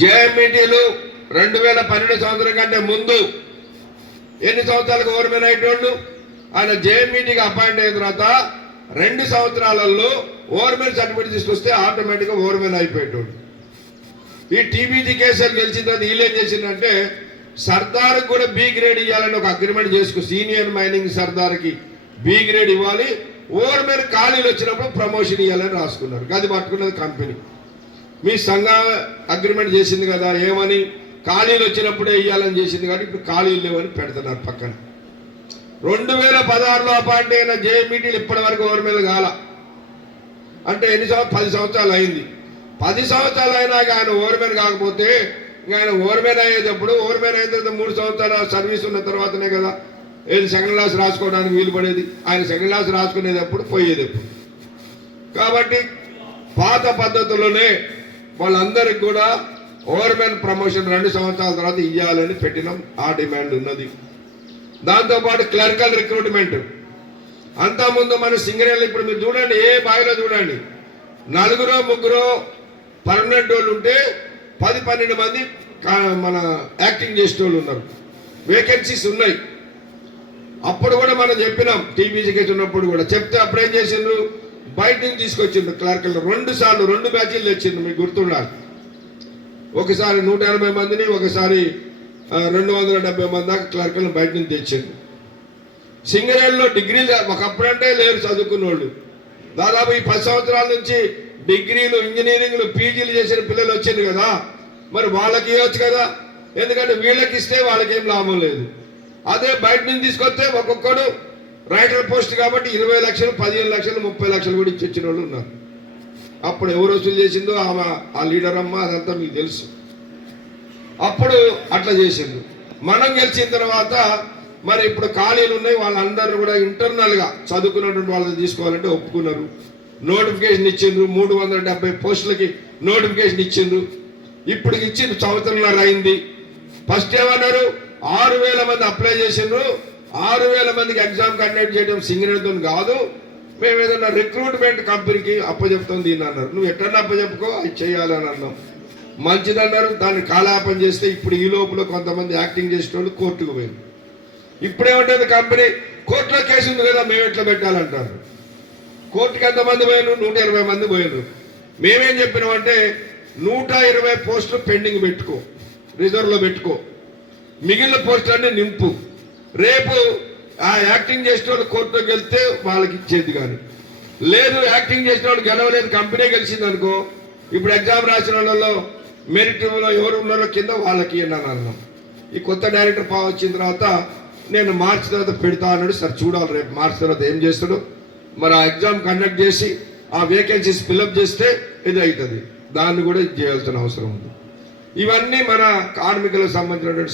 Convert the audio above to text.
జేఎంఈటీలు 2012 సంవత్సరం కంటే ముందు ఎన్ని సంవత్సరాలకు ఓవర్మెన్ అయ్యేటోళ్ళు? ఆయన జేఎంఈటీకి అపాయింట్ అయిన తర్వాత 2 సంవత్సరాలలో ఓవర్మెన్ సర్టిఫికేట్ తీసుకొస్తే ఆటోమేటిక్గా ఓవర్మెన్ అయిపోయేటోడు. ఈ టీబీజీ కేసులు గెలిచిన తర్వాత వీళ్ళు ఏం చేసిందంటే సర్దార్కి కూడా బి గ్రేడ్ ఇవ్వాలని ఒక అగ్రిమెంట్ చేసుకో, సీనియర్ మైనింగ్ సర్దార్కి బి గ్రేడ్ ఇవ్వాలి, ఓవర్మెన్ ఖాళీలు వచ్చినప్పుడు ప్రమోషన్ ఇవ్వాలని రాసుకున్నారు. అది పట్టుకున్నది కంపెనీ. మీ సంఘం అగ్రిమెంట్ చేసింది కదా, ఏమని ఖాళీలు వచ్చినప్పుడే ఇవ్వాలని చేసింది కానీ ఇప్పుడు ఖాళీలు లేవని పెడుతున్నారు పక్కన. 2016లో అపాయింట్ అయిన జేఎంఈటీలు ఇప్పటి వరకు ఓవర్మెన్ కాల అంటే 10 సంవత్సరాలు అయింది. 10 సంవత్సరాలు అయినాక ఆయన ఓవర్మెన్ కాకపోతే ఆయన ఓవర్మెన్ అయ్యేటప్పుడు ఓవర్మెన్ అయిన తర్వాత 3 సంవత్సరాల సర్వీస్ ఉన్న తర్వాతనే కదా ఏది సెకండ్ క్లాస్ రాసుకోవడానికి వీలు పడేది. ఆయన సెకండ్ క్లాస్ రాసుకునేటప్పుడు పోయేటప్పుడు. కాబట్టి పాత పద్ధతుల్లోనే వాళ్ళందరికీ కూడా ఓవర్మెన్ ప్రమోషన్ 2 సంవత్సరాల తర్వాత ఇవ్వాలని పెట్టినాం. ఆ డిమాండ్ ఉన్నది. దాంతోపాటు క్లరికల్ రిక్రూట్మెంట్. అంతకుముందు మన సింగరేణి ఇప్పుడు మీరు చూడండి, ఏ బావిలో చూడండి 4-3 పర్మనెంట్ వాళ్ళు ఉంటే 10-12 మంది మన యాక్టింగ్ చేసే వాళ్ళు ఉన్నారు. వేకెన్సీస్ ఉన్నాయి. అప్పుడు కూడా మనం చెప్పినాం, టీబీజీ కేసు ఉన్నప్పుడు కూడా చెప్తే అప్పుడేం చేసిండ్రు, బయట నుంచి తీసుకొచ్చిండ్రు క్లర్కల్ 2 సార్లు 2 బ్యాచీలు తెచ్చిండ్రు. మీకు గుర్తుండాలి. ఒకసారి 180 మందిని, ఒకసారి 270 మంది దాకా క్లర్కల్ని బయట నుంచి తెచ్చిండ్రు. సింగరేణిలో డిగ్రీలు ఒకప్పుడంటే లేరు చదువుకున్న వాళ్ళు. దాదాపు ఈ 10 సంవత్సరాల నుంచి డిగ్రీలు, ఇంజనీరింగ్లు, పీజీలు చేసిన పిల్లలు వచ్చింది కదా, మరి వాళ్ళకి ఇవ్వచ్చు కదా. ఎందుకంటే వీళ్ళకి ఇస్తే వాళ్ళకేం లాభం లేదు. అదే బయట నుంచి తీసుకొస్తే ఒక్కొక్కడు రైటర్ పోస్ట్ కాబట్టి 20 లక్షలు, 15 లక్షలు, 30 లక్షలు కూడా ఇచ్చిన వాళ్ళు ఉన్నారు. అప్పుడు ఎవరు వసూలు చేసిందో ఆ లీడర్ అమ్మ అదంతా మీకు తెలుసు. అప్పుడు అట్లా చేసిండు. మనం గెలిచిన తర్వాత మరి ఇప్పుడు ఖాళీలు ఉన్నాయి, వాళ్ళందరూ కూడా ఇంటర్నల్గా చదువుకున్నటువంటి వాళ్ళని తీసుకోవాలంటే ఒప్పుకున్నారు. నోటిఫికేషన్ ఇచ్చిండ్రు. 370 పోస్టులకి నోటిఫికేషన్ ఇచ్చిండ్రు. ఇప్పుడు ఇచ్చిండ్రు, సంవత్సరంన్నర అయింది. ఫస్ట్ ఏమన్నారు, 6,000 మంది అప్లై చేసిండ్రు. 6,000 మందికి ఎగ్జామ్ కండక్ట్ చేయడం సింగరేణితో కాదు, మేము ఏదన్నా రిక్రూట్మెంట్ కంపెనీకి అప్పచెప్తాం దీన్ని అన్నారు. నువ్వు ఎట్టన్నా అప్పచెప్పుకో, అది చేయాలని అన్నాం. మంచిదన్నారు. దాన్ని కాలాపన చేస్తే ఇప్పుడు ఈ లోపల కొంతమంది యాక్టింగ్ చేసిన వాళ్ళు కోర్టుకు పోయింది. ఇప్పుడేమంటుంది కంపెనీ, కోర్టులో కేసు ఉంది కదా మేము ఎట్లా పెట్టాలంటారు. కోర్టుకి ఎంతమంది పోయినారు, 120 మంది పోయినారు. మేమేం చెప్పినామంటే 120 పోస్టులు పెండింగ్ పెట్టుకో, రిజర్వ్లో పెట్టుకో, మిగిలిన పోస్టులన్నీ నింపు. రేపు ఆ యాక్టింగ్ చేసిన వాళ్ళు కోర్టులోకి వెళ్తే వాళ్ళకి ఇచ్చేది. కానీ లేదు యాక్టింగ్ చేసిన వాళ్ళు గెలవలేదు, కంపెనీ గెలిచింది అనుకో, ఇప్పుడు ఎగ్జామ్ రాసిన వాళ్ళలో మెరిట్లో ఎవరు ఉన్నారో కింద వాళ్ళకి అని అన్నాం. ఈ కొత్త డైరెక్టర్ వచ్చిన తర్వాత నేను మార్చి తర్వాత పెడతా అన్నాడు. సార్ చూడాలి రేపు మార్చి తర్వాత ఏం చేస్తాడు. మరి ఆ ఎగ్జామ్ కండక్ట్ చేసి ఆ వేకెన్సీస్ ఫిల్అప్ చేస్తే ఇది అవుతుంది. దాన్ని కూడా చేయాల్సిన అవసరం ఉంది. ఇవన్నీ మన కార్మికులకు సంబంధించినటువంటి